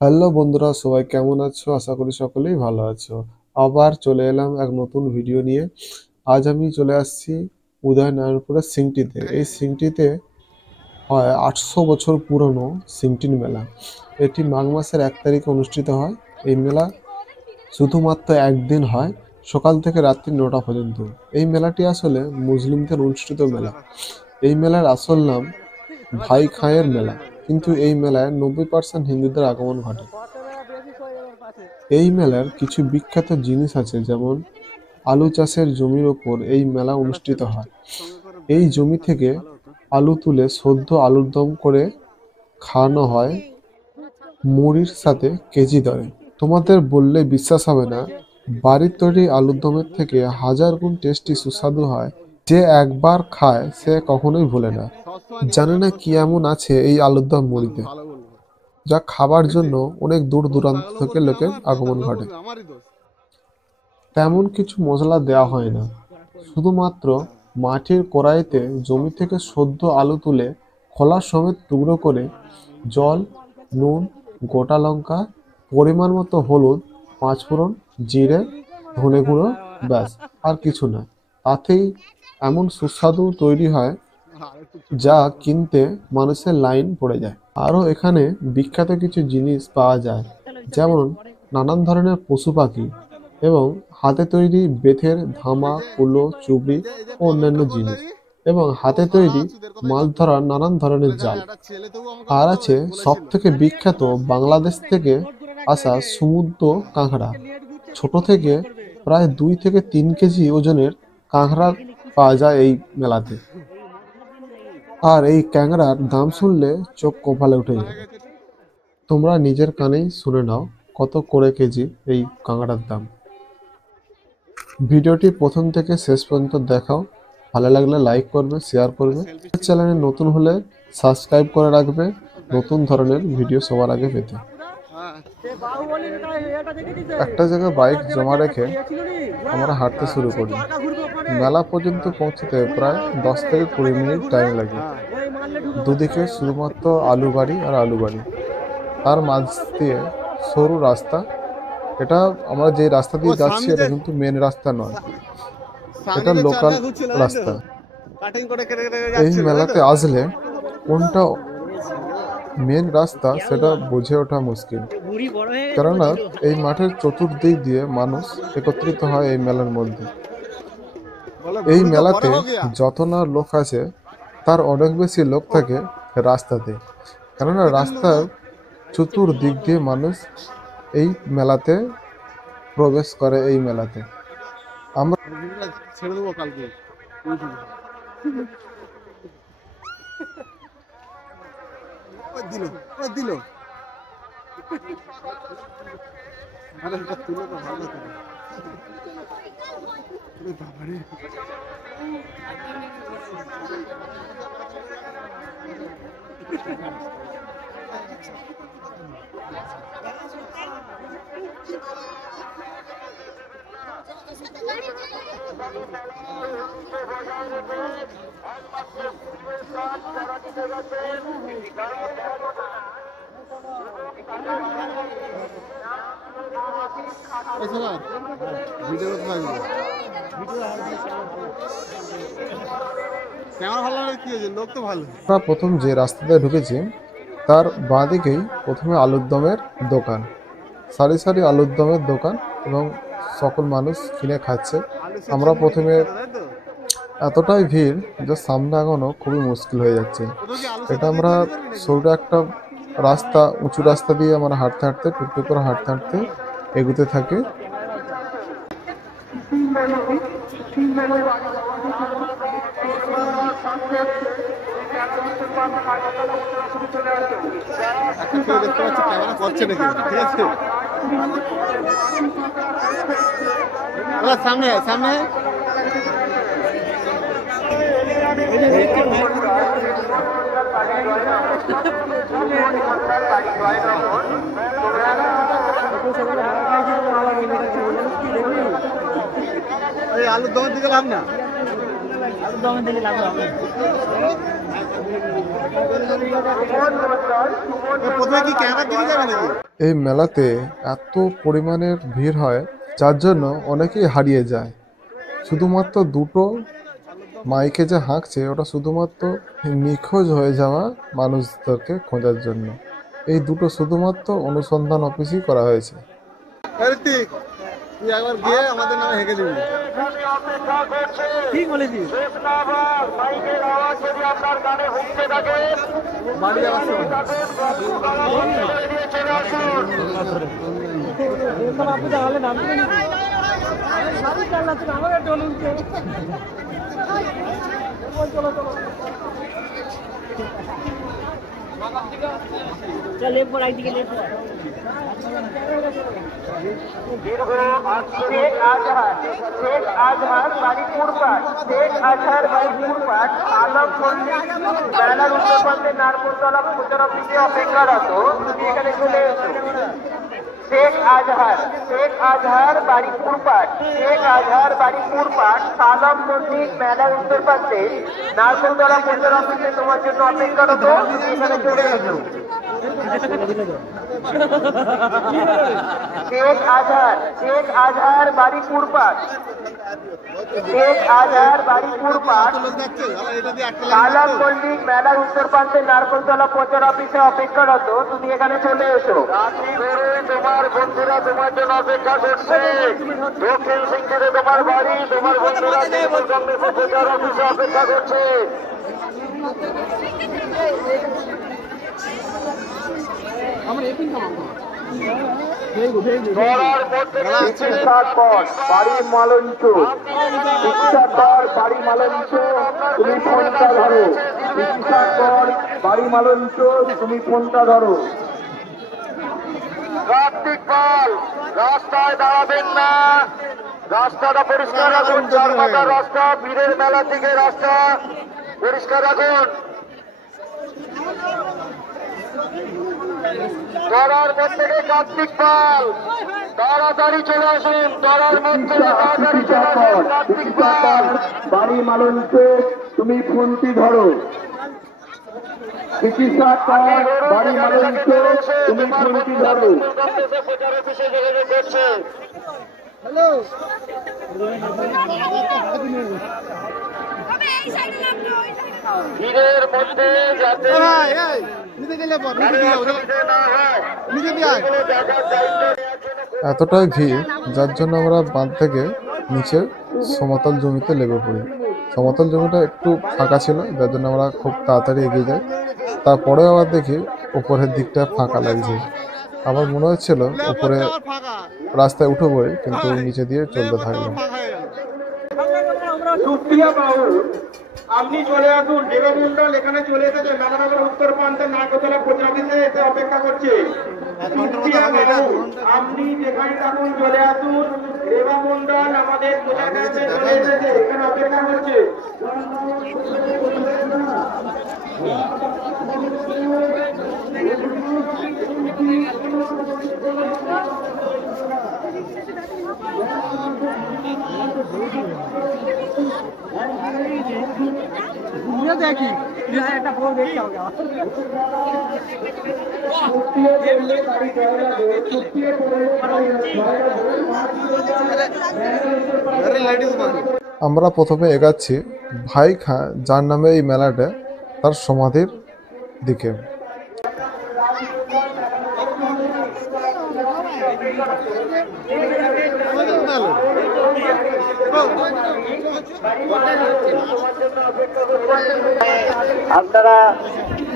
Hello বন্ধুরা, সবাই কেমন আছো? আশা করি সকলেই ভালো আছো। আবার চলে এলাম এক নতুন ভিডিও নিয়ে। আজ আমি চলে আসছি উদয়নারায়ণপুরের সিংটিতে। এই সিংটিতে হয় 800 বছর পুরনো সিংটির মেলা। এটি মাঘ মাসের 1 তারিখে অনুষ্ঠিত হয়। এই মেলা শুধুমাত্র একদিন হয়, সকাল থেকে রাত্রি 9টা পর্যন্ত। এই মেলাটি আসলে মুসলিমদের অনুষ্ঠিত মেলা। এই মেলার আসল নাম ভাই খাঁয়ের মেলা, কিন্তু এই মেলায় 90% হিন্দুদের আগমন ঘটে। এই মেলার কিছু বিখ্যাত জিনিস আছে, যেমন আলু চাষের জমির ওপর এই মেলা অনুষ্ঠিত হয়। এই জমি থেকে আলু তুলে সদ্য আলুর দম করে খাওয়ানো হয় মুড়ির সাথে কেজি দরে। তোমাদের বললে বিশ্বাস হবে না, বাড়ির তৈরি আলুর দমের থেকে 1000 গুণ টেস্টি সুস্বাদু হয়। যে একবার খায় সে কখনোই ভুলে না। জানে না কি এমন আছে এই আলুর দম মুড়িতে, যা খাবার জন্য অনেক দূর দূরান্ত থেকে লোকের আগমন ঘটে। তেমন কিছু মশলা দেওয়া হয় না, শুধুমাত্র মাটির কড়াইতে জমি থেকে সদ্য আলু তুলে খোলা সমেত টুকরো করে জল, নুন, গোটা লঙ্কা, পরিমাণ মতো হলুদ, পাঁচফোড়ন, জিরে, ধনে গুঁড়ো, ব্যাস আর কিছু না। তাতেই এমন সুস্বাদু তৈরি হয় যা কিনতে মানুষের লাইন পড়ে যায়। আরও এখানে বিখ্যাত কিছু জিনিস পাওয়া যায়, যেমন নানান ধরনের পশু পাখি এবং হাতে তৈরি বেতের ধামা, কুলো, চুবড়ি ও অন্যান্য জিনিস, এবং হাতে তৈরি মাছ ধরার নানান ধরনের জাল। আর আছে সব থেকে বিখ্যাত বাংলাদেশ থেকে আসা সমুদ্র কাঁকড়া। ছোট থেকে প্রায় 2 থেকে 3 কেজি ওজনের কাঁকড়া পাওয়া যায় এই মেলাতে। আর এই ক্যাংড়ার দাম শুনলে চোখ কপালে উঠে যায়। তোমরা নিজের কানেই শুনে নাও কত করে কেজি এই কাঁকড়ার দাম। ভিডিওটি প্রথম থেকে শেষ পর্যন্ত দেখাও। ভালো লাগলে লাইক করবে, শেয়ার করবে। চ্যানেলে নতুন হলে সাবস্ক্রাইব করে রাখবে নতুন ধরনের ভিডিও সবার আগে পেতে। একটা জায়গায় বাইক জমা রেখে আমরা হাঁটতে শুরু করি। মেলা পর্যন্ত পৌঁছতে প্রায় 10 থেকে 20 মিনিট টাইম লাগে। দুদিকে শুধুমাত্র আলু বাড়ি আর আলু বাড়ি, তার মাঝ দিয়ে সরু রাস্তা। এটা আমরা যে রাস্তা দিয়ে যাচ্ছি এটা কিন্তু মেন রাস্তা নয়, এটা লোকাল রাস্তা। এই মেলাতে আসলে কোনটা মেন রাস্তা সেটা বুঝে ওঠা মুশকিল, কেননা এই মাঠের চতুর্দিক দিয়ে মানুষ একত্রিত হয় এই মেলার মধ্যে। এই মেলাতে যত না লোক আছে তার অনেক বেশি লোক থাকে রাস্তাতে, কেননা রাস্তার চতুর্দিক দিয়ে মানুষ এই মেলাতে প্রবেশ করে। এই মেলাতে আমরা ছেড়ে দেবো কালকে। দিল আরে এটা তুলে তো ভালো করে। বাবারে প্রথম যে রাস্তাতে ঢুকেছি তার বাঁ দিকেই প্রথমে আলুর দমের দোকান, সারি সারি আলুর দমের দোকান, এবং সকল মানুষ কিনে খাচ্ছে। আমরা প্রথমে এতটাই ভিড় যে সামনে আগানো খুবই মুশকিল হয়ে যাচ্ছে। এটা আমরা সরু একটা রাস্তা, উঁচু রাস্তা দিয়ে আমরা হাঁটতে হাঁটতে টুকটুক করে হাঁটতে হাঁটতে এগুতে থাকি। সামনে সামনে আলুর দমের দিকে লাভ না, আলুর এই মেলাতে এত পরিমাণের ভিড় হয় যার জন্য অনেকেই হারিয়ে যায়। শুধুমাত্র দুটো মাইকে যে হাঁকছে ওটা শুধুমাত্র নিখোঁজ হয়ে যাওয়া মানুষদেরকে খোঁজার জন্য। এই দুটো শুধুমাত্র অনুসন্ধান অফিসই করা হয়েছে। তুই একবার গিয়ে আমাদের নামে হেঁকে দিবি। ঠিক বলেছিস। বাড়ি যাওয়ার সময় আপনি তাহলে নাম আমাকে চলুন চলো চলো চলে পড়াই দিকে শেখ আজহার বাড়িপুর পাঠ আলম মন্দির বেলার উত্তর প্রান্তে নারপুরতলা পূজার অফিসে অপেক্ষারত। তুমি এখানে চলে এসো। শেখ আজহার বাড়িপুর পাঠ আলম মন্দির মেলার উত্তর প্রান্তে নারপুরতলা পূজার অফিসে তোমার জন্য অপেক্ষারত। তুমি এখানে চলে এসো। শেখ আজহার বাড়িপুর পাঠ আলম মল্লিক মেলার উত্তর প্রান্তে নারকলতলা প্রচার অফিসে অপেক্ষারত। তুমি এখানে চলে এসো। তোমার বন্ধুরা তোমার জন্য অপেক্ষা করছে। দক্ষিণ সিংপুরে তোমার বাড়ি, তোমার বন্ধুরা প্রচার অফিসে অপেক্ষা করছে। বাড়ি মালঞ্চ তুমি ফোনটা ধরো। বাড়ি মালঞ্চ তুমি ফোনটা ধরো। কার্তিক পাল, রাস্তায় দাঁড়াবেন না। রাস্তাটা পরিষ্কার রাখুন। চারমাথার রাস্তা, বীরের মেলা থেকে রাস্তা পরিষ্কার রাখুন। দরার মধ্যে কার্তিক পাল, তাড়াতাড়ি চলে আসুন। দরার মধ্যে তাড়াতাড়ি চলে আসুন। কার্তিক পাল, বাড়ি মালঞ্চ তুমি ফোনটি ধরো। চিকিৎসা বাড়ি মালঞ্চ তুমি ফোনটি ধরো। হ্যালো ভিড়ের মধ্যে যাতে এতটাই ভিড় যার জন্য আমরা বাঁধ থেকে নিচে সমতল জমিতে লেগে পড়ি। সমতল জমিটা একটু ফাঁকা ছিল যার জন্য আমরা খুব তাড়াতাড়ি এগিয়ে যাই। তারপরে আবার দেখি উপরের দিকটা ফাঁকা লাগছে। আমার মনে হচ্ছিল উপরে রাস্তায় উঠে পড়ি, কিন্তু নিচে দিয়ে চলতে থাকলাম। আপনি চলে আসুন। দেবমন্ডল এখানে চলে এসেছে। মেলানগর উত্তর প্রান্তে নাগরতলা পোস্ট অফিসে এসে অপেক্ষা করছে। আপনি যেখানে থাকুন চলে আসুন। দেবমন্ডল আমাদের চলে এসেছে, এখানে অপেক্ষা করছে। দেখি একটা বড় দেখতে হবে। আমরা প্রথমে এগাচ্ছি ভাই খাঁ, যার নামে এই মেলাটা, তার সমাধির দিকে। আপনারা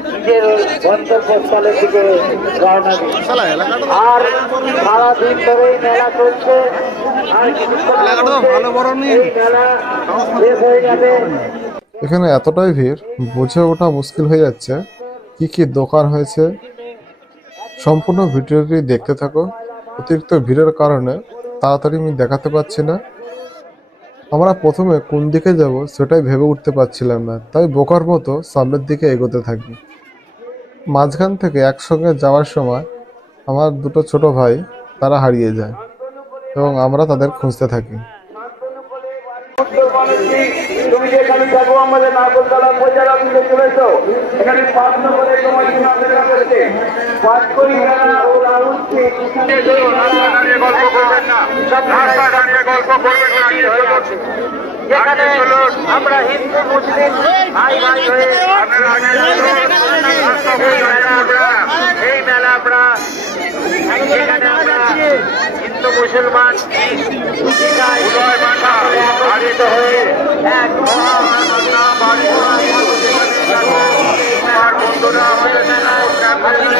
নিজের গন্তব্যস্থলের দিকে রওনা দিন। আর সারাদিন ধরেই মেলা চলছে। আর মেলা শেষ হয়ে যাবে। এখানে এতটাই ভিড়, বুঝে ওঠা মুশকিল হয়ে যাচ্ছে কি কি দোকান হয়েছে। সম্পূর্ণ ভিডিওটি দেখতে থাকো। অতিরিক্ত ভিড়ের কারণে তাড়াতাড়ি আমি দেখাতে পারছি না। আমরা প্রথমে কোন দিকে যাব সেটাই ভেবে উঠতে পারছিলাম না, তাই বোকার মতো সামনের দিকে এগোতে থাকি। মাঝখান থেকে একসঙ্গে যাওয়ার সময় আমার দুটো ছোট ভাই তারা হারিয়ে যায় এবং আমরা তাদের খুঁজতে থাকি। তুমি যেখানে থাকো আমাদের নাগরতলা পূজার অফিসে চলে এসো। এখানে 5 নম্বরে তোমার জন্য অপেক্ষা করছে। 5 কোটি টাকা ও রাহুল সিং গল্প করবেন না, রাস্তা দাঁড়িয়ে গল্প করবেন না। যেখানে আমরা হিন্দু মুসলিম ভাই ভাই হয়ে এই মেলা আমরা যেখানে আমরা হিন্দু মুসলমান আদিত হয়ে এক বন্ধুরা আমাদের মেলায় অপেক্ষা করছে।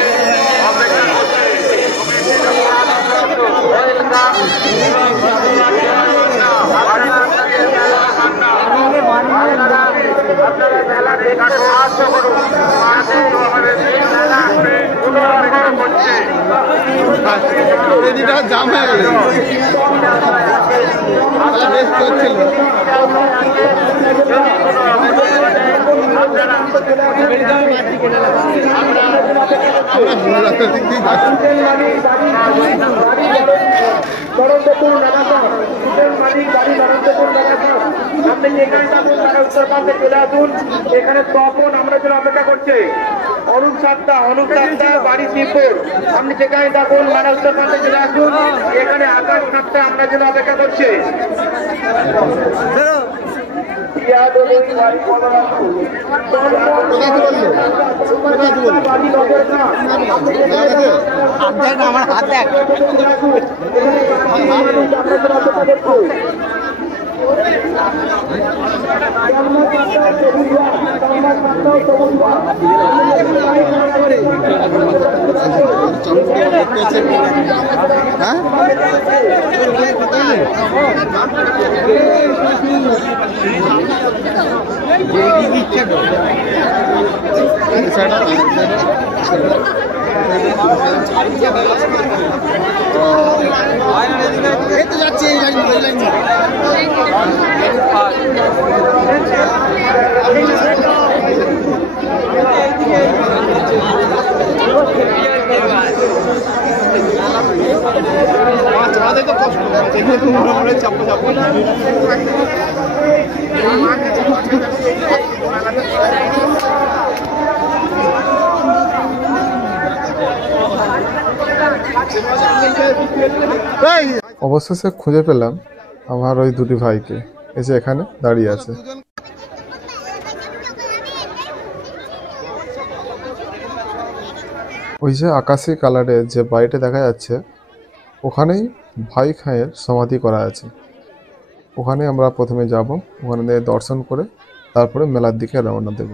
আপনারা মেলা দেখার সাহায্য করুন। জাম হয়ে গেল বেশ করছিল করন্দপুর নাগাসার মালিক বাড়ি করন্দপুর নাগাসার আপনি যেখানে থাকুন তারা উত্তর প্রান্তে চলে আসুন। এখানে তপন আমরা জন্য অপেক্ষা করছে। অনুপ সাত্তা বাড়ি শিবপুর আপনি যেখানে থাকুন মানে উত্তর প্রান্তে চলে আসুন। এখানে আকাশ সাত্তা আমরা জন্য অপেক্ষা করছে। আমার হাত দেখ যাচ্ছে চাপো চাপো অবশেষে খুঁজে পেলাম আমার ওই দুটি ভাইকে, এই যে এখানে দাঁড়িয়ে আছে। ওই যে আকাশি কালারের যে বাড়িটা দেখা যাচ্ছে ওখানেই ভাই খাঁয়ের সমাধি করা আছে। ওখানে আমরা প্রথমে যাব, ওখানে দর্শন করে তারপরে মেলার দিকে রওনা দেব।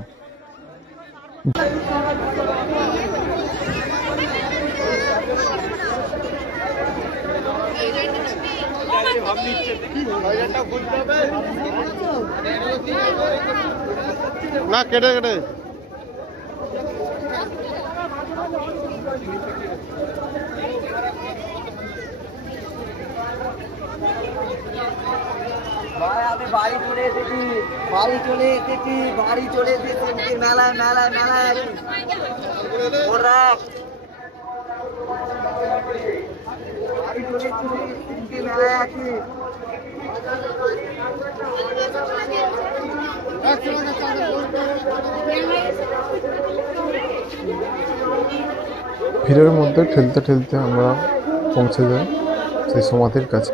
না কেটে কেটে আমি বাড়ি চলে এসেছি মেলায় মেলায় মেলায় আছি ওরা বাড়ি চলে এসেছি মেলায় আছি। ভিড়ের মধ্যে ঠেলতে ঠেলতে আমরা পৌঁছে যাই সেই সমাধির কাছে।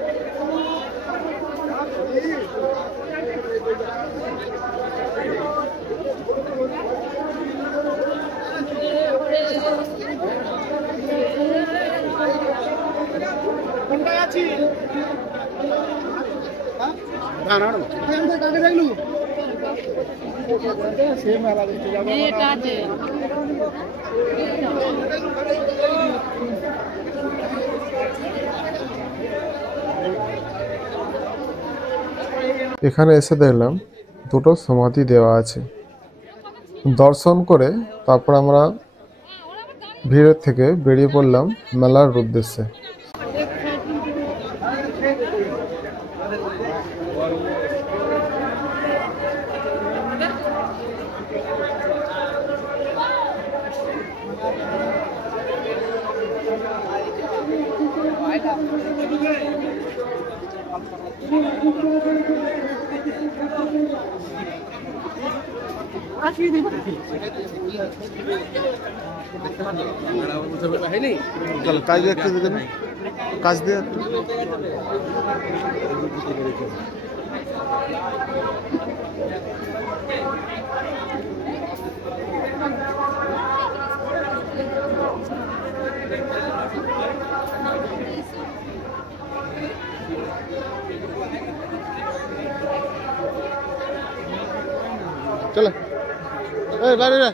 এখানে এসে দেখলাম দুটো সমাধি দেওয়া আছে। দর্শন করে তারপর আমরা ভিড়ের থেকে বেরিয়ে পড়লাম মেলার উদ্দেশ্যে। চলো কাজ দিয়ে একটু দেবেন, কাজ দিয়ে চলো এই বাইরে রে।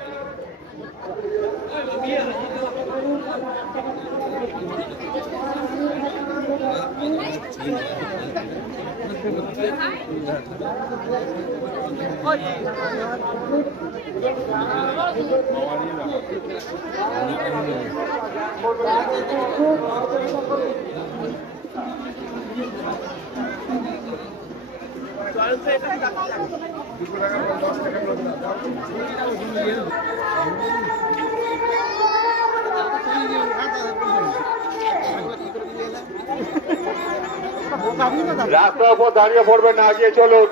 রাস্তার উপর দাঁড়িয়ে পড়বেন না, আগিয়ে চলুন,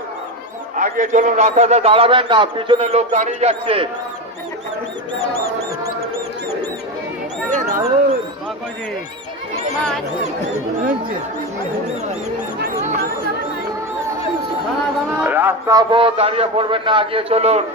আগিয়ে চলুন, রাস্তাতে দাঁড়াবেন না, পিছনে লোক দাঁড়িয়ে যাচ্ছে। রাস্তার উপর দাঁড়িয়ে পড়বেন না, আগিয়ে চলুন।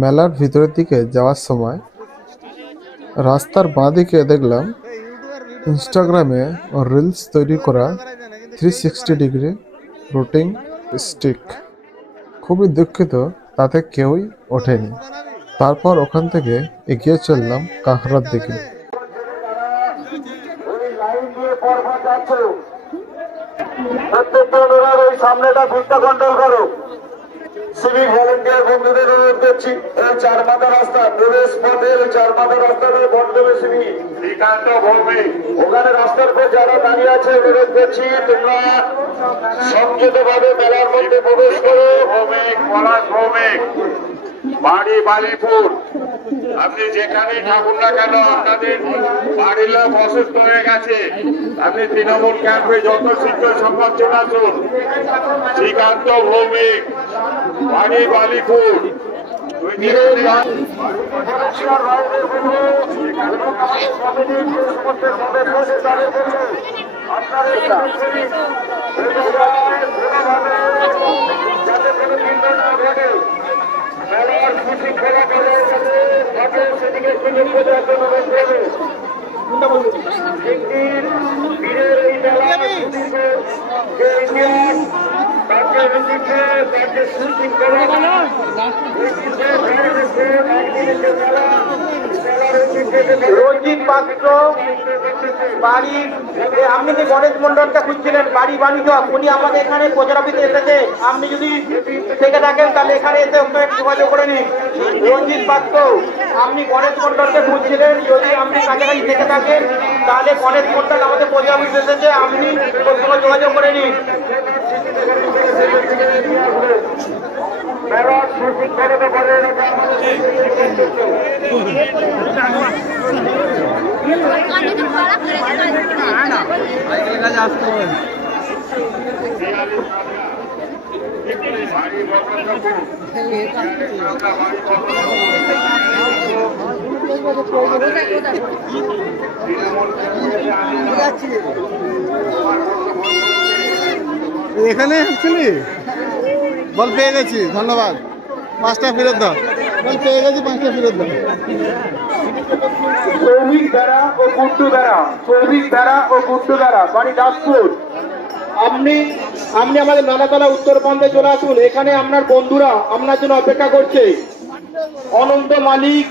মেলার ভিতরের দিকে যাওয়ার সময় রাস্তার বাঁদিকে দেখলাম ইনস্টাগ্রামে রিলস তৈরি করা 360 ডিগ্রি রোটিং স্টিক। খুবই দুঃখিত তাতে কেউই ওঠেনি। তারপর ওখান থেকে এগিয়ে চললাম কাঁকড়ার দিকে। প্রত্যেকটা অনুরোধ, ওই সামনেটা ভিড়টা কন্ট্রোল করো। সিভিক ভলেন্টিয়ার বন্ধুদের অনুরোধ করছি, এই চার মাথা রাস্তা প্রবেশ পথে, ওই চার মাথা রাস্তাতে বন্ধ বেশি শ্রীকান্ত ভৌমিক, ওখানে রাস্তার উপর যারা দাঁড়িয়ে আছে অনুরোধ করছি তোমরা সংযত ভাবে মেলার মধ্যে প্রবেশ করো। ভৌমিক, পলাশ ভৌমিক, বাড়ি বালিপুর, আপনি যেখানেই থাকুন না কেন, আপনাদের বাড়ির লোক অসুস্থ হয়ে গেছে, আপনি তৃণমূল ক্যাম্পে যত শীঘ্র সম্ভব চলে আসুন। শ্রীকান্ত ভৌমিক, বাড়ি বালিপুর, যাতে কোনো চিন্তা না ঘটে, মেলার সুশৃঙ্খলা বজায় থাকে সেদিকে সুযোগ বোঝার জন্য বীরের এই মেলা যে ইতিহাস, তাকে ঐতিহ্যে, তাকে সুশৃঙ্খলা, রঞ্জিত পাত্র বাড়ি, আপনি যে গণেশ মন্ডলটা খুঁজছিলেন বাড়ি বাণিজ্য, উনি আমাদের এখানে প্রচার অফিসে এসেছে। আপনি যদি থেকে থাকেন তাহলে এখানে এসে ওকে যোগাযোগ করে নিন। রঞ্জিত পাত্র, আপনি গণেশ মন্ডলকে খুঁজছিলেন, যদি আপনি কাছাকাছি থেকে থাকেন তাহলে গণেশ মন্ডল আমাদের প্রচার অফিসে এসেছে, আপনি ওর সঙ্গে যোগাযোগ করে নিন। এখানে অ্যাকচুয়ালি বল পেয়ে গেছি, ধন্যবাদ। 5টা ফেরত দাও, বল পেয়ে গেছি, 5টা ফেরত দাও। সৌভিক বেড়া ও গুড্ডু বেড়া, সৌভিক বেড়া ও গুড্ডু বেড়া, বাড়ি দাসপুর। আপনি আমাদের নানাতলা উত্তর প্রান্তে চলে আসুন, এখানে আপনার বন্ধুরা আপনার জন্য অপেক্ষা করছে। অনন্ত মালিক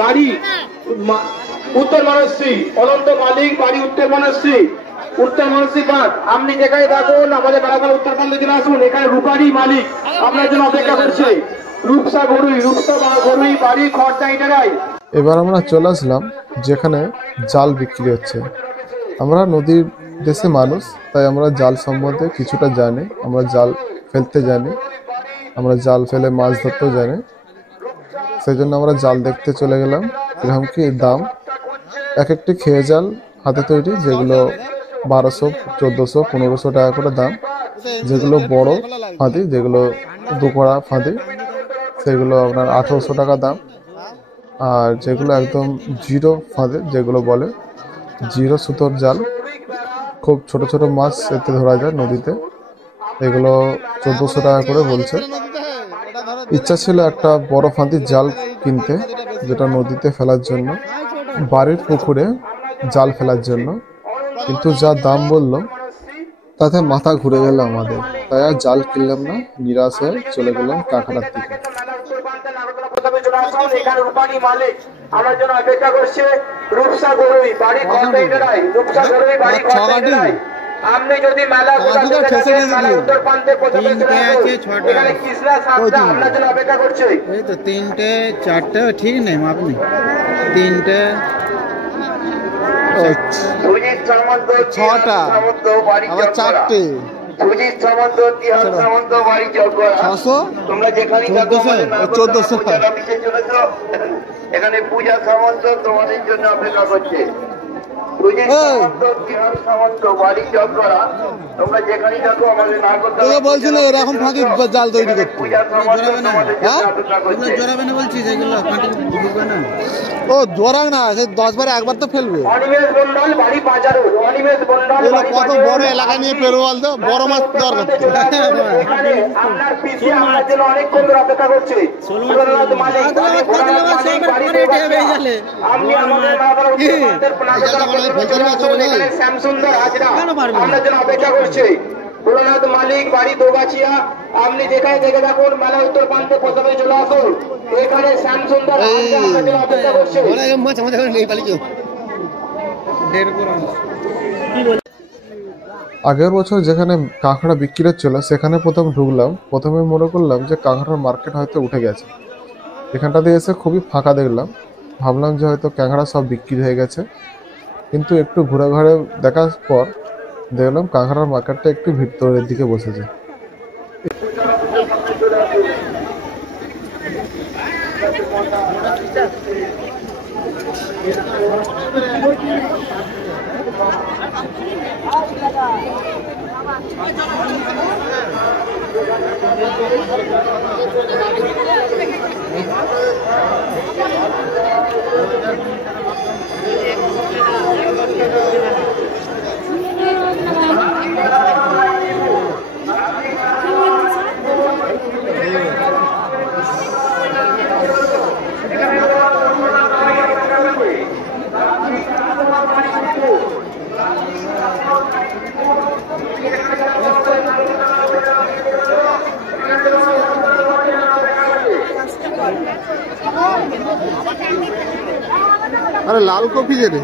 বাড়ি উত্তর মানসী, অনন্ত মালিক বাড়ি উত্তর মানসী বাদ। আপনি যেখানে থাকুন আমাদের নানাতলা উত্তর প্রান্তে চলে আসুন, এখানে রূপারি মালিক আপনার জন্য অপেক্ষা করছে। রূপসা গরুই বাড়ি খড়দা ইটারাই। এবার আমরা চলে আসলাম যেখানে জাল বিক্রি হচ্ছে। আমরা নদীর দেশে মানুষ, তাই আমরা জাল সম্বন্ধে কিছুটা জানি। আমরা জাল ফেলতে জানি, আমরা জাল ফেলে মাছ ধরতেও জানি। সেই জন্য আমরা জাল দেখতে চলে গেলাম কিরকম কি দাম। এক একটি খেয়ে জাল হাতে তৈরি, যেগুলো 1200, 1400, 1500 টাকা করে দাম। যেগুলো বড় ফাঁদি, যেগুলো দুকড়া ফাঁদি, সেগুলো আপনার 1800 টাকা দাম। আর যেগুলো একদম জিরো ফাঁদে, যেগুলো বলে জিরো সুতোর জাল, খুব ছোট ছোট মাছ এতে ধরা যায় নদীতে, এগুলো 1400 টাকা করে বলছে। ইচ্ছা ছিল একটা বড় ফাঁদির জাল কিনতে, যেটা নদীতে ফেলার জন্য, বাড়ির পুকুরে জাল ফেলার জন্য, কিন্তু যা দাম বললো তাতে মাথা ঘুরে গেল আমাদের, তাই আর জাল কিনলাম না। নিরাশ হয়ে চলে গেলাম কাঁকড়ার দিকে। আমার জন্য অপেক্ষা করছে রূপসা গরুই বাড়ি কন্টেইনারাই, রূপসা গরুই বাড়ি কন্টেইনারাই। আপনি যদি মেলা উত্তর প্রান্তে পৌঁছাতে এখানে কৃষ্ণা সাতটা আপনার জন্য অপেক্ষা করছে। এই তো 3টে 4টে ঠিক নেই আপনি 3টে সুজিত সামন্ত, 6টা বাড়ি আবার 4টে সুজিত সামন্ত, তিহার সামন্ত, বাড়ি জগড়া। 600 তোমরা যেখানেই থাকো 1400 এখানে পূজা সামন্ত তোমাদের জন্য অপেক্ষা করছে। সুজিত সামন্ত, তিহার সামন্ত, বাড়ি জগড়া। তোমরা যেখানেই থাকো আমাদের না করতে তোকে বলছিল এরকম ফাঁকি জাল তৈরি করতে। পূজা সামন্ত তোমাদের জন্য অপেক্ষা করছে। জোড়াবে না বলছিস, এগুলো ফাঁকি ঢুকবে না। ও জোড়াক না, সে 10 বারে একবার তো ফেলবে। অনিমেষ মন্ডল বাড়ি বাজারও, অনিমেষ মন্ডল এগুলো কত বড় এলাকা নিয়ে পেরোয়াল তো, বড় মাছ দরকার। এখানে আপনার পিছিয়ে আপনার জন্য অনেকক্ষণ ধরে অপেক্ষা করছে। ভোলানাথ মালিক, ভোলানাথ মালিক বাড়ি আপনি আমাদের এখানে শ্যামসুন্দর হাজরা আপনার জন্য অপেক্ষা করছে। ভোলানাথ মালিক বাড়ি দোগাছিয়া, আপনি যেখানে থেকে থাকুন মেলা উত্তর প্রান্তে প্রথমে চলে আসুন। এখানে শ্যামসুন্দর হাজরা আপনার জন্য অপেক্ষা করছে। আগের বছর যেখানে কাঁকড়া বিক্রি হচ্ছিল সেখানে প্রথম ঢুকলাম। প্রথমে মনে করলাম যে কাঁকড়ার মার্কেট হয়তো উঠে গেছে। এখানটাতে এসে খুবই ফাঁকা দেখলাম, ভাবলাম যে হয়তো কাঁকড়া সব বিক্রি হয়ে গেছে। কিন্তু একটু ঘুরে ঘুরে দেখার পর দেখলাম কাঁকড়ার মার্কেটটা একটু ভিতরের দিকে বসেছে। আরে লাল কপি যে রে,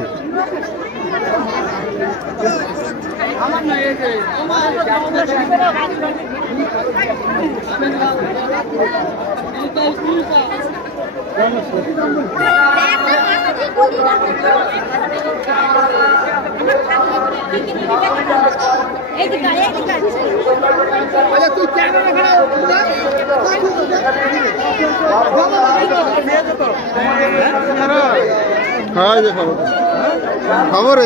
তুই খবর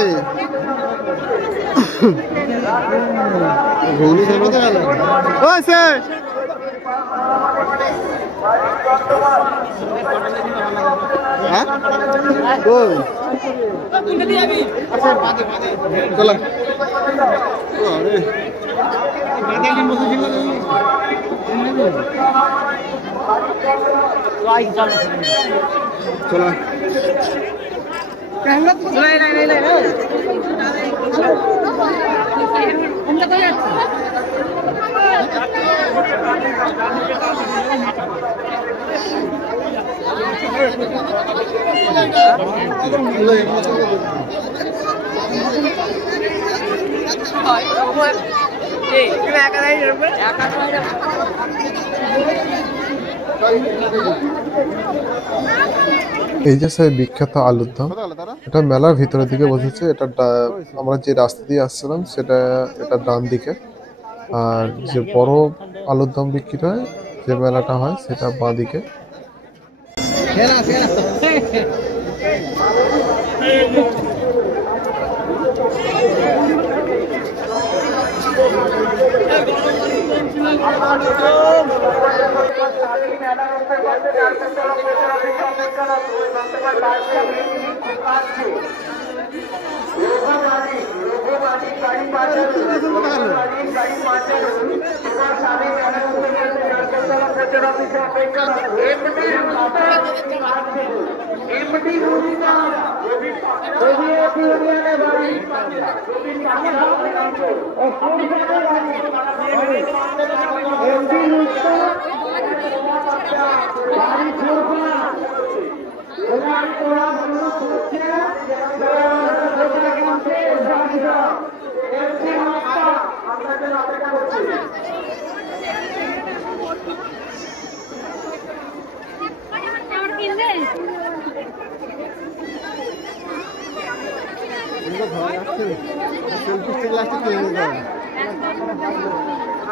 চলা এই যে সেই বিখ্যাত আলুর দম, এটা মেলার ভিতরের দিকে বসেছে। এটা আমরা যে রাস্তা দিয়ে আসছিলাম সেটা এটা ডান দিকে, আর যে বড় আলুর দম বিক্রি হয় যে মেলাটা হয় সেটা বাঁ দিকে।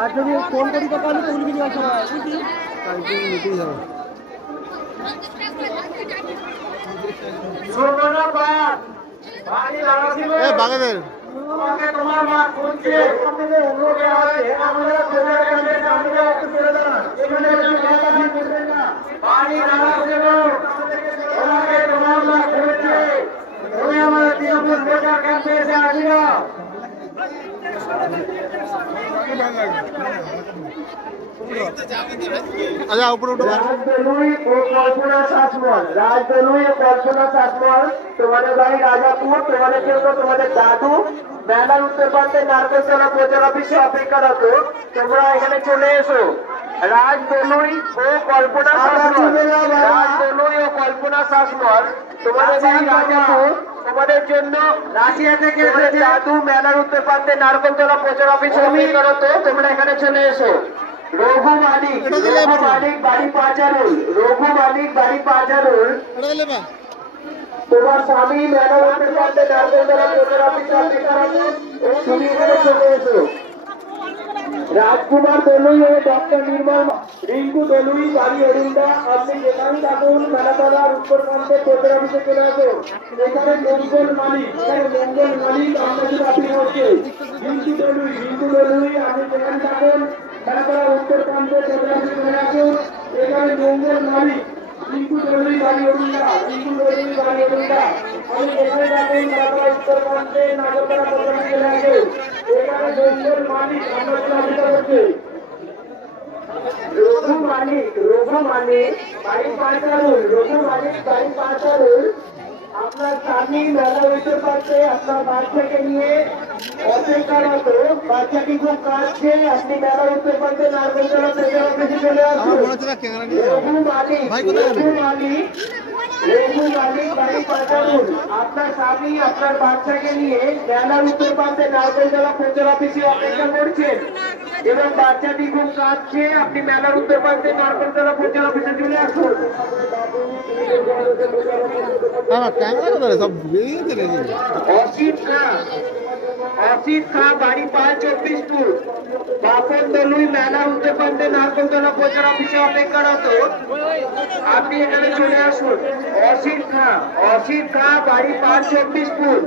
আর যদি ফোন করি তো তাহলে তুলবি না সবাই, বুঝলি? কালকে নিতেই হবে। বাগানের তোমার মা বলছে আপনাদের অনুরোধ আছে আমরা কোথায় গেলে আমরা একটু করে দাঁড়ান এখানে একটু মেলামি করবেন না বাড়ি নামাজ দেব তোমাকে তোমার মা বলছে তুমি আমার তৃণমূল ভোটার ক্যাম্পে এসে আসিও। আচ্ছা উপরে উঠে রাজদলুই ও কল্পনা শাসমল, রাজদলুই ও কল্পনা শাসমল, তোমাদের বাড়ি রাজাপুর, তোমাদের জন্য তোমাদের দাদু মেলার উত্তর প্রান্তে নারকেলতলা প্রচার অফিসে অপেক্ষারত। তোমরা এখানে চলে এসো। রাজদলুই ও কল্পনা শাসমল, রাজদলুই ও কল্পনা শাসমল, তোমাদের বাড়ি রাজাপুর, তোমাদের জন্য রাশিয়া থেকে দাদু মেলার উত্তর প্রান্তে নারকেলতলা প্রচার অফিসে অপেক্ষারত। তোমরা এখানে চলে এসো। রঘু মালিক, রঘু মালিক বাড়ি পাঁচারুল, রঘু মালিক বাড়ি পাঁচারুল, তোমার স্বামী মেলার উত্তর প্রান্তে নারকেলতলা প্রচার অফিসে অপেক্ষারত। তুমি এখানে চলে এসো। রাজকুমার দলুই ও ডক্টর নির্মল রিঙ্কু দলুই বাড়ি অরিন্দা, আপনি যেখানেই থাকুন মেলাতলার উত্তর প্রান্তে প্রচার অফিসে চলে আসুন। এখানে মঙ্গল মালিক, এখানে মঙ্গল মালিক আপনাদের আপনি হচ্ছে রিঙ্কু দলুই, রিঙ্কু দলুই আপনি যেখানে থাকুন মেলাতলার উত্তর প্রান্তে প্রচার অফিসে চলে আসুন। এখানে মঙ্গল মালিক রিঙ্কু দলুই বাড়ি অরিন্দা, রিঙ্কু দলুই বাড়ি অরিন্দা, আপনি যেখানে থাকুন মেলাতলার উত্তর প্রান্তে নাগরতলা প্রচার অফিসে চলে আসুন। এখানে মঙ্গল মালিক আপনাদের আপনি হচ্ছে রঘু মালিক, রঘু মালিক বাড়ি পাঁচারুল, রঘু মালিক বাড়ি পাঁচারুল, আপনার স্বামী মেলা উত্তর পাশে আপনার বাচ্চাকে নিয়ে অপেক্ষারত। বাচ্চাটি খুব কাঁদছে, আপনি মেলা উত্তর পাশে নারকেলতলা প্রচার অফিসে চলে আসুন। রঘু মালিক, রঘু মালিক, রঘু মালিক বাড়ি পাঁচারুল, আপনার স্বামী আপনার বাচ্চাকে নিয়ে মেলার উত্তর পাশে নারকেলতলা প্রচার অফিসে অপেক্ষা করছেন এবং বাচ্চাটি খুব কাঁদছে, আপনি মেলার উত্তর পাশে নারকেলতলা প্রচার অফিসে চলে আসুন। আমার ক্যামেরা কোথায় সব বেরিয়ে গেছে অসিত খা, অসিত খা বাড়ি 524 বাপন দলুই মেলা উত্তর প্রান্তে নারকেলতলা প্রচার অফিসে অপেক্ষারত। আপনি এখানে চলে আসুন। অসিত খা, অসিত খা বাড়ি 524,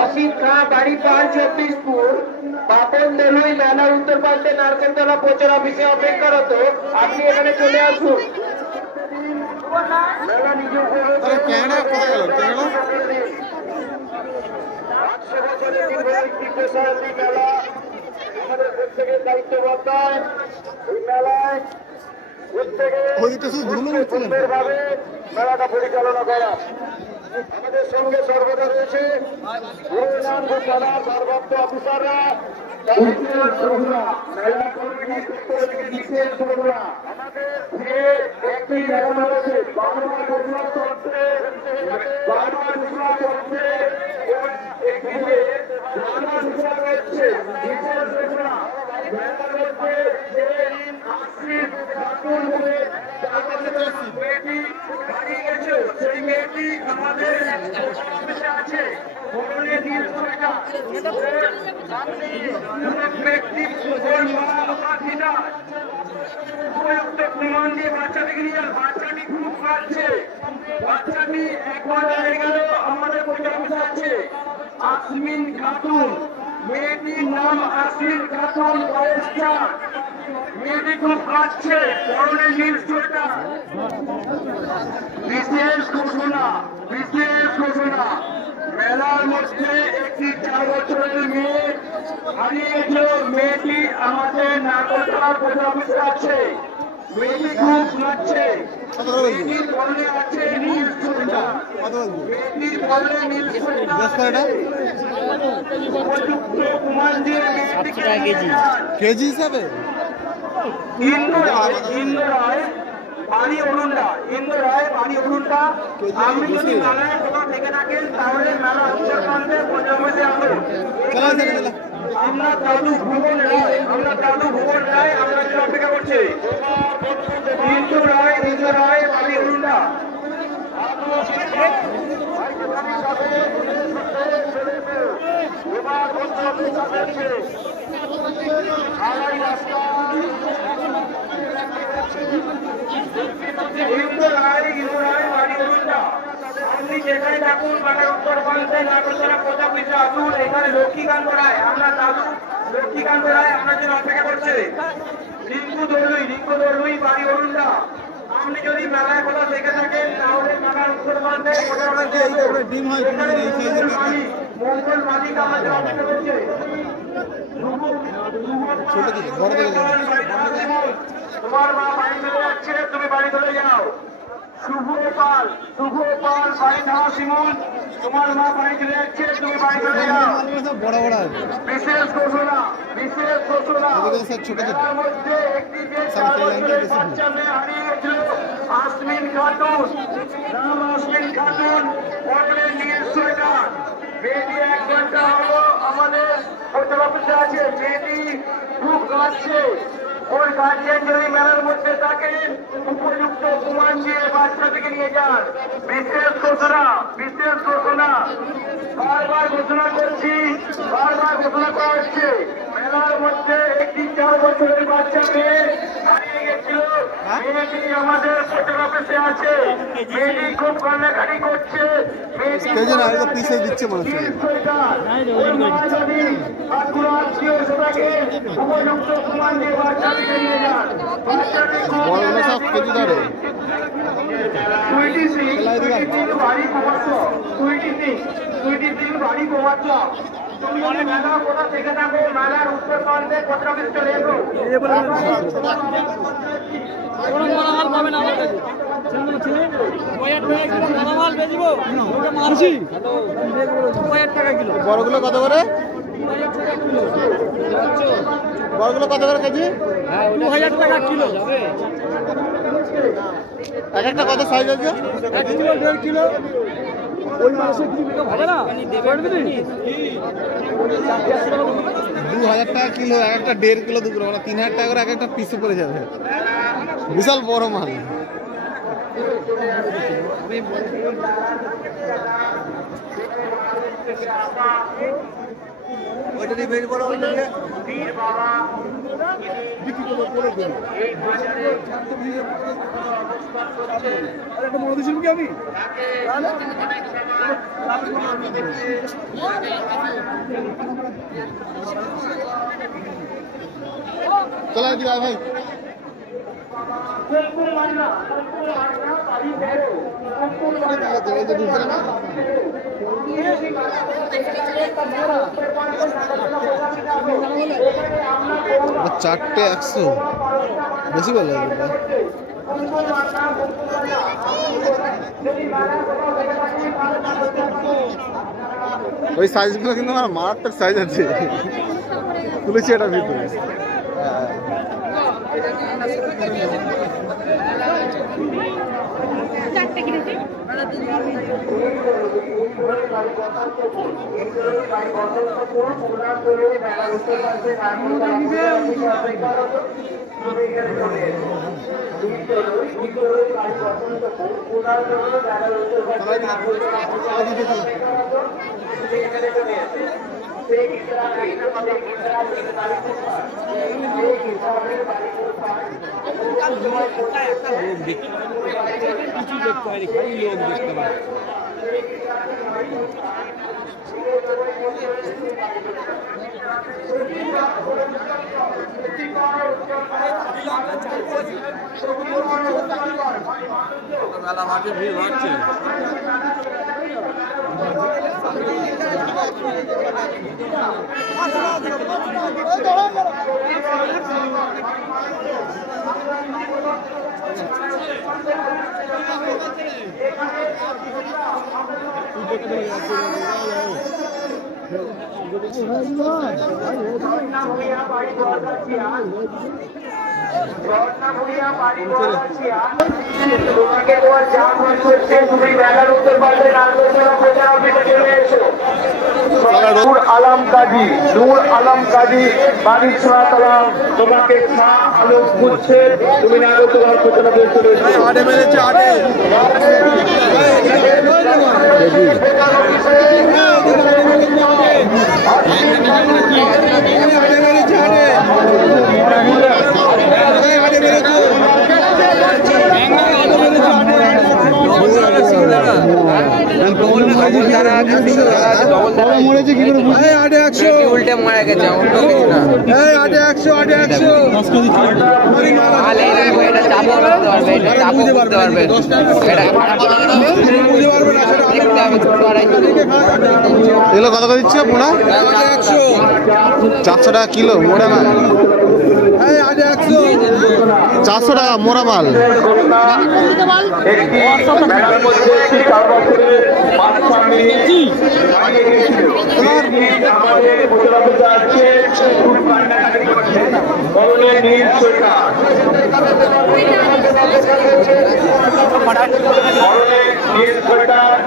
অসিত খা বাড়ি 524 বাপন দলুই মেলা উত্তর প্রান্তে নারকেলতলা প্রচার অফিসে অপেক্ষারত। আপনি এখানে চলে আসুন। মেলা নিজের ক্যামেরা কোথায় গেল ক্যামেরা 800 বছরের দীর্ঘ প্রসারী মেলা আমাদের প্রত্যেকের দায়িত্ববদ্ধ। এই মেলায় প্রত্যেকে ওইদিকটা শুধু ধুলো উঠছে না। সুন্দরভাবে মেলাটা পরিচালনা করা। আমাদের সঙ্গে সর্বদা রয়েছে গুরুনান গোপালা সর্বাপ্ত অফিসাররা, মেলা কমিটির পক্ষ থেকে বিশেষ সুবিধা। আমাদের যে একটি মেলা রয়েছে বাংলা ঘোষণা চলছে, বাংলা ঘোষণা চলছে এবং একদিকে বাংলা ঘোষণা রয়েছে বিশেষ ঘোষণা। মেলার মধ্যে যে আশিস ঠাকুর বলে মেয়েটি হারিয়ে গেছে সেই মেয়েটি আমাদের অফিসে আছে পরনে নীল সোয়েটার সামনে এক ব্যক্তি ওর মা বা পিতা উপযুক্ত প্রমাণ দিয়ে বাচ্চাটিকে নিয়ে বাচ্চাটি খুব কাঁদছে বাচ্চাটি একবার হয়ে গেল আমাদের পোস্ট অফিসে আছে আসমিন খাতুন মেয়েটির নাম আসমিন খাতুন বয়স 4 মেয়েটি খুব কাঁদছে পরনে নীল সোয়েটার বিশেষ ঘোষণা মেলার মধ্যে একটি 4 বছরের মেয়ে হারিয়ে গেছিল মেয়েটি আমাদের নাগরতলার পোস্ট অফিসে আছে মেয়েটি খুব কাঁদছে মেয়েটির পরনে আছে নীল সোয়েটার মেয়েটির পরনে নীল সোয়েটার উপযুক্ত প্রমাণ দিয়ে মেয়েটিকে কেজি হিসাবে ইন্দ্র রায় বাড়ি অরুণদা আপনি যদি মেলায় কোথাও থেকে থাকেন তাহলে মেলা উত্তর প্রান্তে পঞ্চমে আসুন আমরা দাদু ভুবন রায় আমরা জন্য অপেক্ষা করছি ইন্দ্র রায় বাড়ি অরুণদা এবার বন্ধু অপেক্ষা করছে আড়াই রাস্তা আপনি যেখানে থাকুন মানে উত্তর প্রান্তে নাগরতলা পোস্ট অফিসে আসুন এখানে লক্ষ্মীকান্ত রায় আপনার দাদু লক্ষ্মীকান্ত রায় আপনার জন্য অপেক্ষা করছে রিঙ্কু দলুই বাড়ি অরুণদা আপনি যদি মেলায় কোথাও দেখে থাকেন তাহলে মেলার উত্তর প্রান্তে মঙ্গল মালিক আমার জন্য অপেক্ষা করছে তোমার মা বাড়ি চলে যাচ্ছে তুমি বাড়ি চলে যাও শুভ পাল বাড়ি থাকা শিমুল তোমার মা বাড়ি চলে যাচ্ছে তুমি বাড়ি চলে যাও বড় বড় বিশেষ ঘোষণা মেলার মধ্যে একটি যে 4 বছরের বাচ্চা মেয়ে হারিয়ে গেছিল আসমিন খাতুন পরনে নীল সোয়েটার মেয়েটি 1 ঘন্টা হলো আমাদের পোস্ট অফিসে আছে মেয়েটি খুব কাঁদছে ওই গার্জিয়ান যদি মেলার মধ্যে থাকেন উপযুক্ত প্রমাণ দিয়ে বাচ্চাটিকে নিয়ে যান বিশেষ ঘোষণা বারবার ঘোষণা করা হচ্ছে মেলার মধ্যে একটি 4 বছরের বাচ্চা মেয়ে হারিয়ে গেছিল মেয়েটি আমাদের পোস্ট অফিসে আছে মেয়েটি খুব কান্নাকাটি করছে দিচ্ছে মনে হচ্ছে উপযুক্ত প্রমাণ দিয়ে বাচ্চাটিকে নিয়ে যান বাচ্চাটি বড়গুলো সব কেজি ধরে সুইটি সিং বাড়ি কোমাতলা তুমি যদি মেলা কোথা থেকে থাকো মেলার উত্তর প্রান্তে পোস্ট অফিস চলে এসো বড়গুলো কত করে কেজি 2000 টাকা কিলো এক একটা কত সাইজ আছে 1 কিলো 1.5 কিলো ওই মাসে কি হবে না 2000 টাকা কিলো এক একটা 1.5 কিলো 2 কিলো মানে 3000 টাকা করে এক একটা পিসে পড়ে যাবে বিশাল বড় মাল ওইটা দিয়ে বের করো ওইটা দিয়ে এই বাজারে একটা মনে দিছিলাম কি আমি চলো দিবা ভাই চারটে 100 বেশি বলে ওই সাইজগুলো কিন্তু আমার মারাত্মক সাইজ আছে তুলেছি এটা ভিতরে চারটে কিনেছি। কিছু দেখতে হয়নি, খালি লোক দেখতে পারে। মেলা মাঠে ভিড় বাড়ছে। তোমাকে তোমার যা মন করছে তুমি মেলার উত্তর পাশে নারকোলতলা প্রচার অফিসে চলে এসো। নূর আলম কাজী, নূর আলম কাজী বাড়ি ছোড়াতলা তোমাকে চা আলো খুঁজছে, তুমি নারকোলতলার প্রচার অফিসে চলে এসো। আড়ে মেরেছে আড়ে। মরেছে কি করে বুঝে? আড়ে 100 উল্টে মারা গেছে আড়ে 100 আড়ে 100 এটা চাপও বুঝতে পারবে, এটা চাপও বুঝতে পারবে, এটা ভাড়া কত হবে বুঝতে পারবে না সেটা দেখতে হবে, 250 এগুলো কত করে দিচ্ছ মোড়া? 400 টাকা কিলো মোড়া মাল। 400 টাকা মোড়া মাল। মেলার মধ্যে একটি কাগজের মাঝখানে আমাদের প্রচার অফিসে আছে, খুব কান্নাকাটি করছে, বললে নীল সৈকা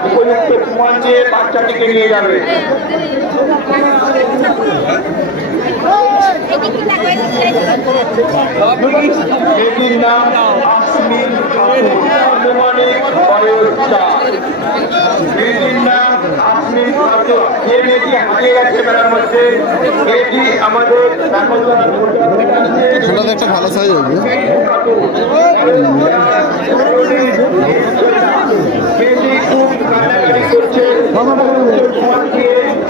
উপযুক্ত প্রমাণ দিয়ে বাচ্চাটিকে নিয়ে যাবে। মেয়েটির নাম আসমিন খাতুন, আনুমানিক বয়স 4। মেয়েটির নাম আসমিন খাতুন। যে মেয়েটি হারিয়ে গেছে মেলার মধ্যে, মেয়েটি আমাদের একটা ভালো সাইজ হবে। মেয়েটি খুব কান্নাকাটি করছে,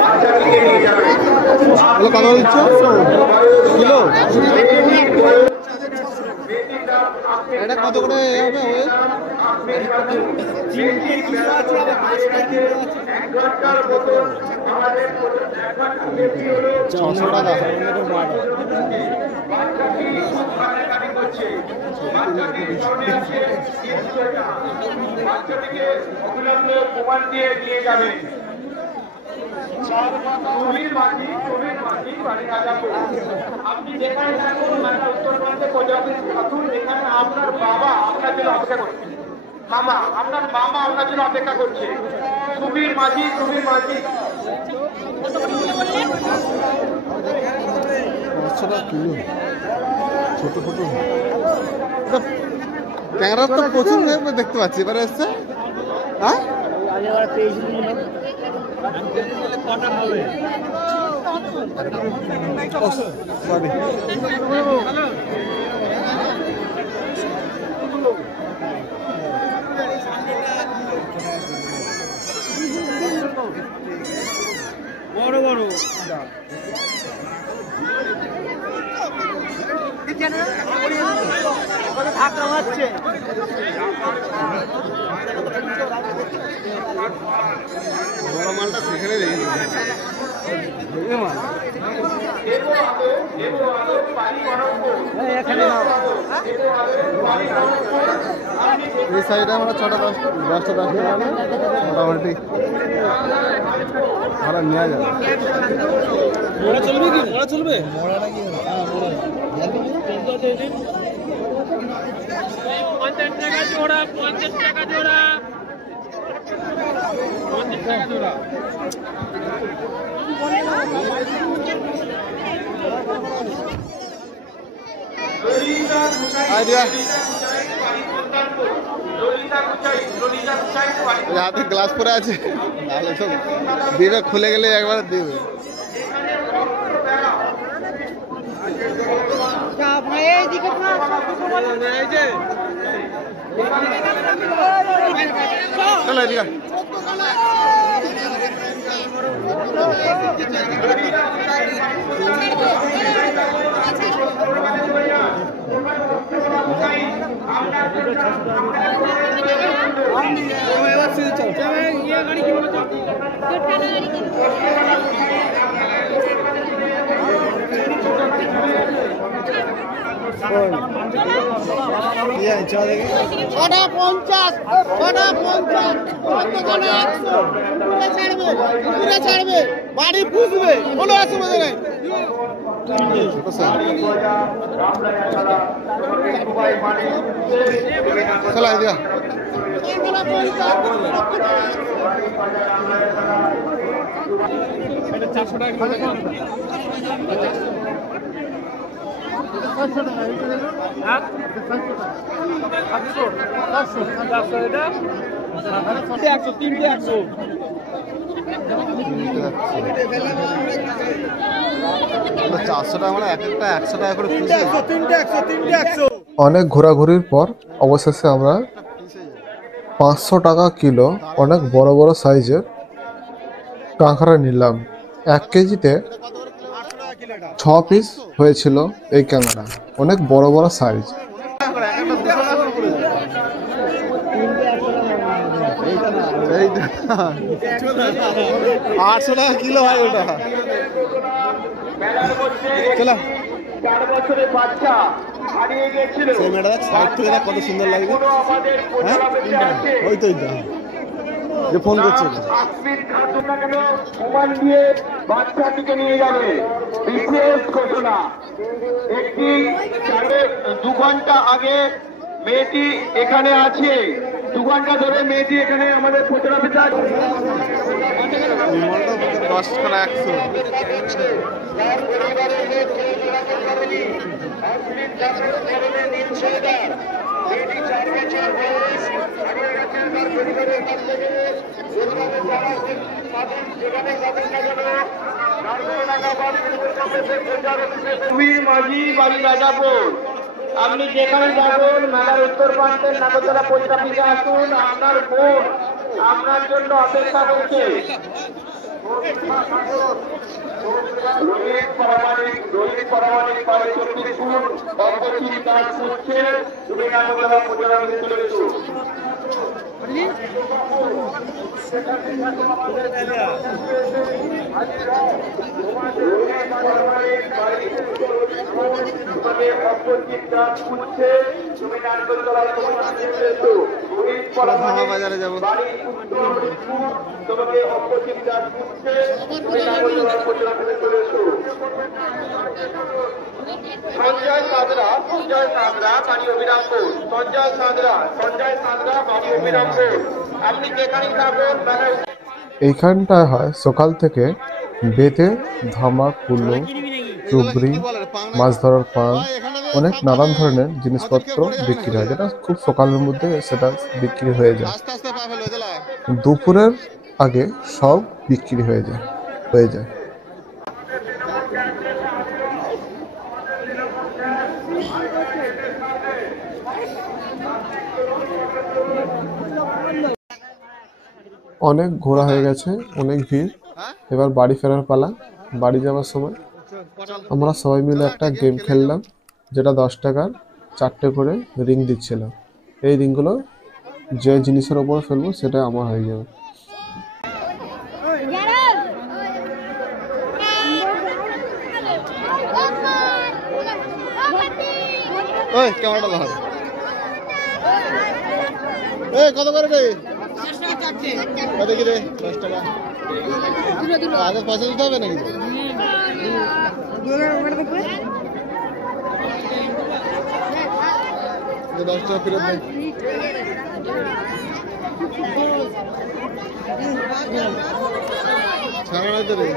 বাচ্চাটিকে নিয়ে যাবে। কত দিচ্ছ কিলো? এটা কত করে হবে? 600 টাকা। বাচ্চাটিকে অবিলম্বে প্রমাণ দিয়ে নিয়ে যাবে। আপনি যেখানে থাকুন মেলা উত্তরবঙ্গে প্রজাপতি থাকুন, যেখানে আপনার বাবা আপনার জন্য অপেক্ষা করছে, মামা আপনার মামা আপনার জন্য অপেক্ষা করছে। সুবীর মাঝি, সুবীর মাঝি। ছোট ছোট ট্যাংরা তো প্রচুর দেখতে পাচ্ছি, এবারে এসছে। হ্যাঁ সরি বড় বড় বড় মালটা সেখানে রেখে দিয়েছে। এই সাইডে আমরা 6টা 10টা 10টা মোটামুটি ভাড়া নেওয়া যাবে। মোড়া চলবে কি? মোড়া চলবে? মোড়াটা কি? আইডিয়া হাতে গ্লাস পরে আছে, নাহলে সব দিবে, খুলে গেলে একবার দিবে। চলো এদিকে। ওটা 50, ওটা 50, দোকানে 100, পুরো ছাড়বে, বাড়ি পুষবে, কোনো অসুবিধা নেই। চলো এদিকে। চারশো টাকা মানে এক একটা 100 টাকা করে। অনেক ঘোরাঘুরির পর অবশেষে আমরা 500 টাকা কিলো অনেক বড় বড় সাইজের কাঁকড়া নিলাম। 1 কেজিতে 6 পিস হয়েছিল এই কাঁকড়া, অনেক বড় বড় সাইজ। 800 টাকা কিলো হয় ওটা। চলো 4 বছরের বাচ্চা হারিয়ে গেছিল। সেই মেয়েটা সাইড থেকে দেখ কত সুন্দর লাগবে। আমাদের ওই তো যে ফোন করছে। আসবির খাদ্য না কেন মোবাইল দিয়ে বাচ্চাটিকে নিয়ে যাবে। বিশেষ ঘোষণা, একটি 2 ঘন্টা আগে মেয়েটি এখানে আছে, 2 ঘন্টা ধরে মেয়েটি এখানে আমাদের পোস্ট অফিসে আছে। 10 টাকা 100। মাঝি বাড়ি রাজাপুর, আপনি যেখানে যাবেন মেলার উত্তর প্রান্তের নাগরতলা পোস্ট অফিসে আসুন। আপনার বোন আপনার জন্য অপেক্ষা করছে। রোহিত পারমাণিক 24 ফুট অপরচুরি কাজ করছে। তুমি নাগরতলা পোস্ট অফিসে চলে এসো। বাজারে যাবো। তোমাকে অপোজিট কাজ করছে, তুমি নাগরতলা পোস্ট অফিসে চলে এসো। সঞ্জয় সাঁতরা বাড়ি অভিরামপুর। সঞ্জয় সাঁতরা বাড়ি অভিরামপুর, আপনি যেখানেই থাকুন। এইখানটায় হয় সকাল থেকে বেতে, ধামা, কুলো, চুবড়ি, মাছ ধরার পান, অনেক নানান ধরনের জিনিসপত্র বিক্রি হয়, যেটা খুব সকালের মধ্যে সেটা বিক্রি হয়ে যায়। আস্তে আস্তে পা ফেলো। চলো দুপুরের আগে সব বিক্রি হয়ে যায়। অনেক ঘোরা হয়ে গেছে, অনেক ভিড়। এবার বাড়ি ফেরার পালা। বাড়ি যাওয়ার সময় আমরা সবাই মিলে একটা গেম খেললাম, যেটা 10 টাকার 4টে করে রিং দিচ্ছিল। এই রিংগুলো যে জিনিসের ওপর ফেলবো সেটা আমার হয়ে যাবে। ওই ক্যামেরাটা ধর। কত করে রে? কত কি রে? 10 টাকা। আগে পয়সা দিতে হবে নাকি? 10 টাকা ফেরত দে। ছাড়া নাই তো রে,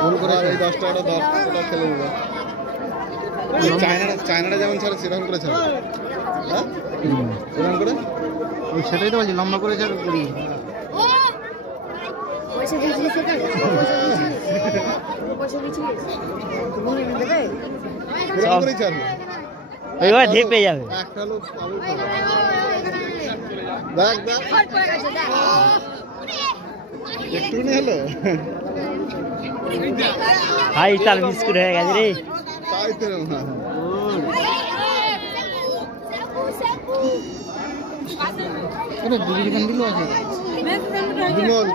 ভুল করে আর এই 10 টাকাটা 10 টাকা খেলে নিল। চায়নাটা যেমন ছাড়ে সেরকম করে ছাড়ে, হ্যাঁ সেরকম করে। সেটাই তো বলছি, লম্বা করে ছাড় করি। সেরকম করেই ছাড়বে। এবার ঠিক পেয়ে যাবে। একটা লোক পাবে তো। দেখ দেখ একটুখানি হলো, হাই তার বিস্কুট হয়ে গেছে রে। তাই তো না বিমল,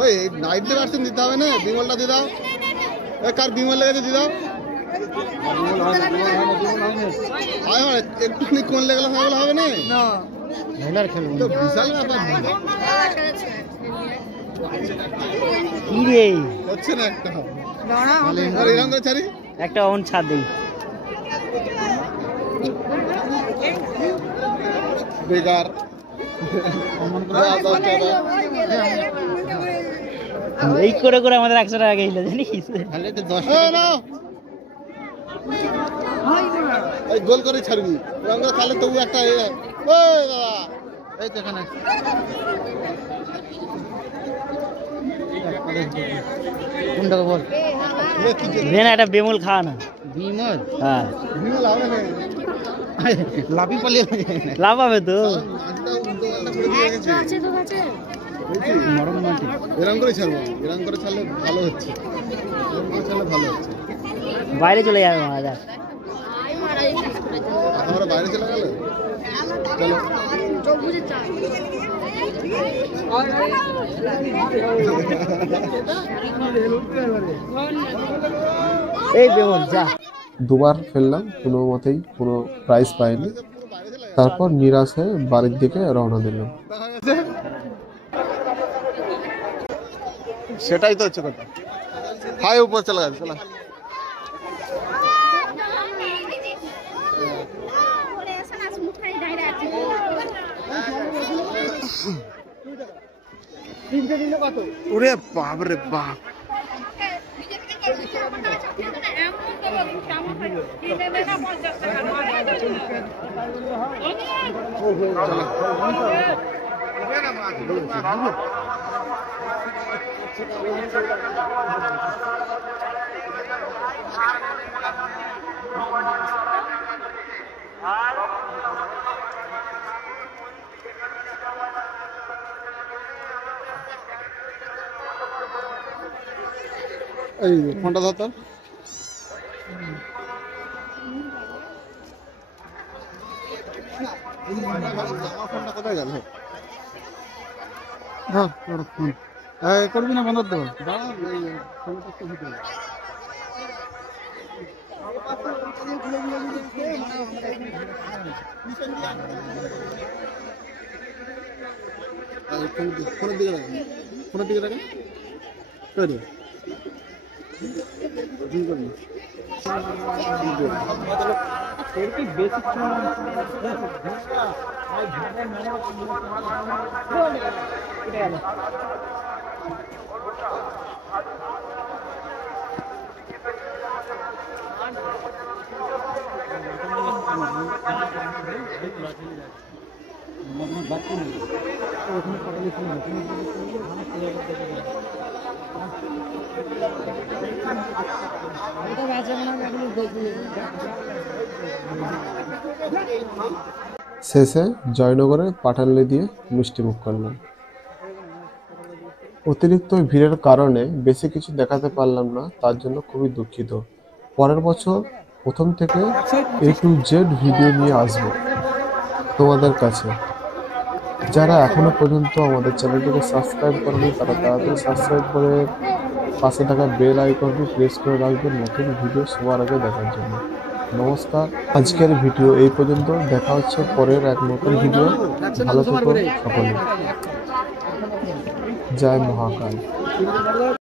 ওই নাইট ডে ভার্সন দিতে হবে না, বিমলটা দিয়ে দাও। কার বিমল লেগেছে দিয়ে দাও। একটুখানি কোন লেগেলে হবে না, তো বিশাল ব্যাপার হচ্ছে না একটা। এরকম করে ছাড়ি একটা অন ছাড় দিই। বেকার এই করে করে আমাদের 100 টাকা গেছিল জানিস। এই গোল করে ছাড়বি, এরকম করে তাহলে তবু একটা দাদা এই তো এখানে কোনটাকে বল না, একটা বেমল খাওয়া না। বিমল, হ্যাঁ বিমল হবে না, লাভি পালিয়ে লাভ হবে তো। এরকম করে ছাড়বো, এরকম করে ছাড়লে ভালো হচ্ছে, ছাড়লে ভালো হচ্ছে। বাইরে চলে যাবে মহারাজা। আমরা বাইরে চলে গেল, চলো এই বেমল যা। দুবার ফেললাম, কোনো মতেই কোনো প্রাইজ পাইনি। তারপর নিরাশ হয়ে বাড়ির দিকে রওনা দিলাম। সেটাই তো হচ্ছে কথা। হাই উপর চলে গেছে, চলা ওরে বাপ রে বাপ। এই ফোনটা ধর তোর। ফোনটা কোথায় গেল? করবি না বন্ধ তো ফোনের দিকে রাখেন, ফোনের দিকে রাখেন। শেষে জয়নগরে পাটালি দিয়ে মিষ্টিমুখ করলাম। অতিরিক্ত ভিড়ের কারণে বেশি কিছু দেখাতে পারলাম না, তার জন্য খুবই দুঃখিত। পরের বছর প্রথম থেকে A to Z ভিডিও নিয়ে আসবো তোমাদের কাছে। যারা এখনো পর্যন্ত আমাদের চ্যানেলটিকে সাবস্ক্রাইব করেনি তারা তাড়াতাড়ি সাবস্ক্রাইব করে পাশে থাকা বেল আইকনটি প্রেস করে রাখবেন নতুন ভিডিও সবার আগে দেখার জন্য। নমস্কার, আজকের ভিডিও এই পর্যন্ত। দেখা হচ্ছে পরের এক নতুন ভিডিও। ভালো থেকো সকলে। জয় মহাকাল।